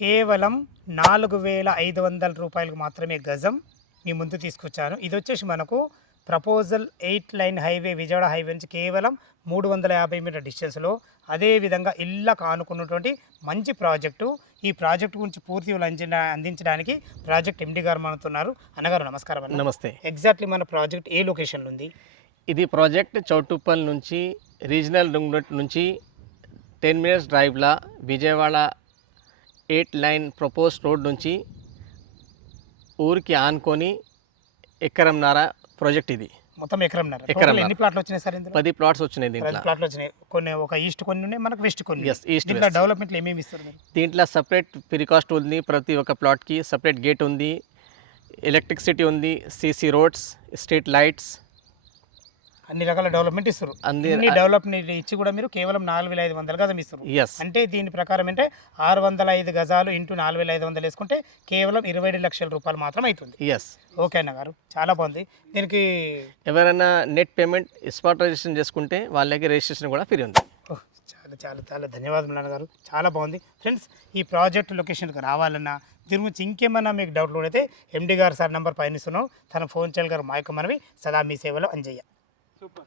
కేవలం 4,500 రూపాయలకు మాత్రమే గజం మీ ముందు తీసుకొచ్చాను. ఇది వచ్చేసి మనకు proposal 8 line highway Vijayawada highway నుంచి కేవలం 350 మీటర్ డిస్టెన్స్లో, అదేవిధంగా ఇళ్ళకు ఆనుకున్నటువంటి మంచి ప్రాజెక్టు. ఈ ప్రాజెక్టు గురించి పూర్తి అందించడానికి ప్రాజెక్ట్ ఎండి గారు మనతున్నారు. అన్నగారు నమస్కారం అన్న. నమస్తే. ఎగ్జాక్ట్లీ మన ప్రాజెక్ట్ ఏ లొకేషన్లో ఉంది? ఇది ప్రాజెక్ట్ చౌటుప్పల్ నుంచి రీజనల్ రింగ్ రోడ్ నుంచి 10 మినిట్స్ డ్రైవ్లా విజయవాడ 8 లైన్ ప్రపోజ్ రోడ్ నుంచి ఊరికి ఆనుకొని ఎకరంన్నర ప్రాజెక్ట్. ఇది మొత్తం ఎకరంన్నర. ఎన్ని ప్లాట్లు వచ్చినాయి సార్? 10 ప్లాట్స్ వచ్చినాయి. దీంట్లో ప్లాట్లు వచ్చినాయి. కొన్ని ఒక ఈస్ట్ కొన్ని ఉన్నాయి, మనకు వెస్ట్ కొన్ని. ఈస్ట్ దీంట్లో డెవలప్మెంట్లు ఏమేమి ఇస్తారు మీరు? దీంట్లో సపరేట్ ప్రికాస్ట్ ఉంది, ప్రతి ఒక్క ప్లాట్కి సపరేట్ గేట్ ఉంది, ఎలక్ట్రిసిటీ ఉంది, సీసీ రోడ్స్, స్ట్రీట్ లైట్స్, అన్ని రకాల డెవలప్మెంట్ ఇస్తారు. అన్ని డెవలప్మెంట్ ఇచ్చి కూడా మీరు కేవలం 4,500 గజం ఇస్తారు. అంటే దీని ప్రకారం అంటే 605 గజాలు ఇంటూ 4,500 వేసుకుంటే కేవలం 22 లక్షల రూపాయలు మాత్రం అవుతుంది. ఓకే అన్న గారు, చాలా బాగుంది. దీనికి ఎవరైనా నెట్ పేమెంట్ స్పాట్ రిజిస్ట్రేషన్ చేసుకుంటే వాళ్ళకి రిజిస్ట్రేషన్ కూడా ఫ్రీ ఉంది. చాలా చాలా చాలా ధన్యవాదాలు అన్నగారు, చాలా బాగుంది. ఫ్రెండ్స్, ఈ ప్రాజెక్ట్ లొకేషన్కి రావాలన్నా దీని గురించి ఇంకేమన్నా మీకు డౌట్లు అయితే ఎండి గారు సార్ నెంబర్ పైన ఇస్తున్నాం, తన ఫోన్ చేయగలరు. మా యొక్క మనవి సదా మీ సేవలో అంజయ్య. సూపర్.